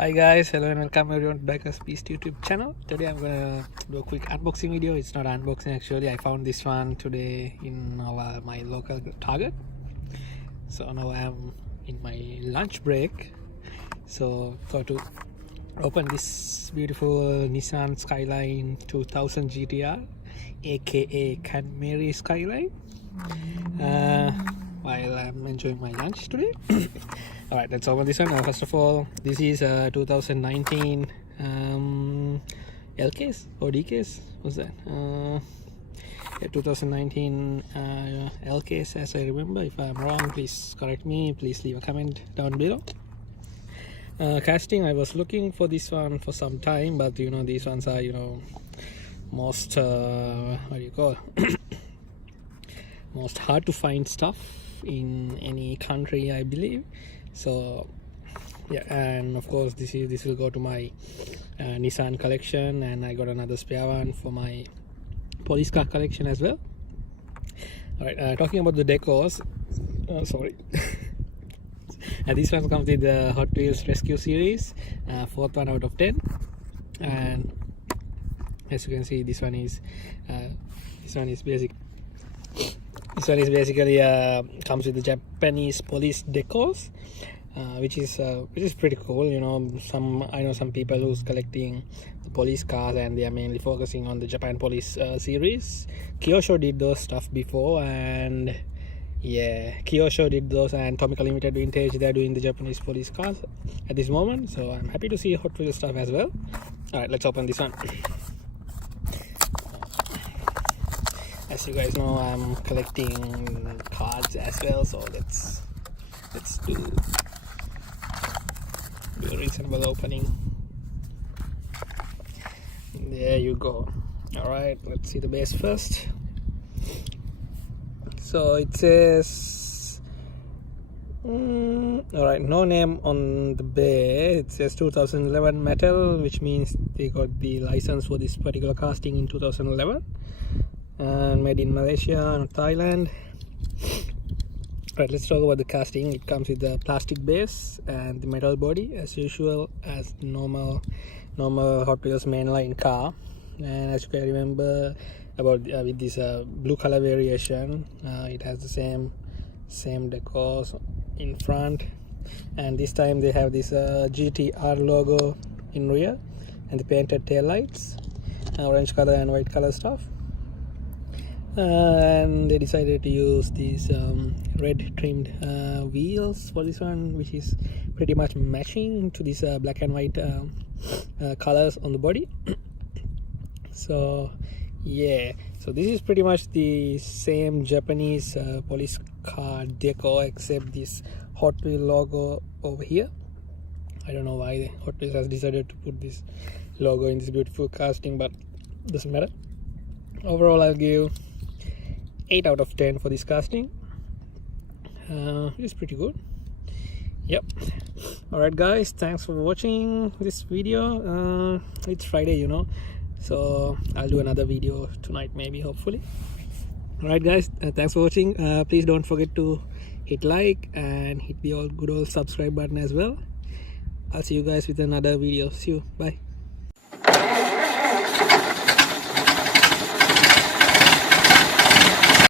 Hi guys, hello and welcome everyone to Diecast YouTube channel. Today I'm gonna do a quick unboxing video. It's not unboxing actually. I found this one today in my local Target. So now I'm in my lunch break. So got to open this beautiful Nissan Skyline 2000GT-R, aka Canary Skyline, while I'm enjoying my lunch today. Alright, let's open this one. First of all, this is 2019 L case or D case. What's that? 2019 L case, as I remember. If I'm wrong, please correct me. Please leave a comment down below. Casting, I was looking for this one for some time, but these ones are most what do you call most hard to find stuff in any country, I believe. So yeah, and of course this will go to my Nissan collection, and I got another spare one for my police car collection as well. All right, talking about the decors, sorry. And this one comes with the Hot Wheels Rescue Series, 4th one out of 10. And as you can see, this one is basically comes with the Japanese police decors, which is pretty cool. I know some people who's collecting the police cars, and they are mainly focusing on the Japan police series. Kyosho did those stuff before, and yeah, Kyosho did those, and Tomica Limited Vintage, they're doing the Japanese police cars at this moment. So I'm happy to see Hot Wheels stuff as well. All right, let's open this one. As you guys know, I'm collecting cards as well, so let's do a reasonable opening. There you go. All right, let's see the base first. So it says all right, no name on the base. It says 2011 metal, which means they got the license for this particular casting in 2011. And made in Malaysia and Thailand. Right, let's talk about the casting. It comes with the plastic base and the metal body, as usual, as normal Hot Wheels mainline car. And as you can remember about with this blue color variation, it has the same decors in front, and this time they have this GTR logo in rear, and the painted tail lights, orange color and white color stuff. And they decided to use these red trimmed wheels for this one, which is pretty much matching to these black and white colors on the body. So yeah, so this is pretty much the same Japanese police car decor, except this Hot Wheels logo over here. I don't know why Hot Wheels has decided to put this logo in this beautiful casting, but doesn't matter. Overall, I'll give 8 out of 10 for this casting. It's pretty good. Yep. Alright guys, thanks for watching this video. It's Friday, so I'll do another video tonight, maybe, hopefully. Alright guys, thanks for watching. Please don't forget to hit like and hit the good old subscribe button as well. I'll see you guys with another video. See you. Bye.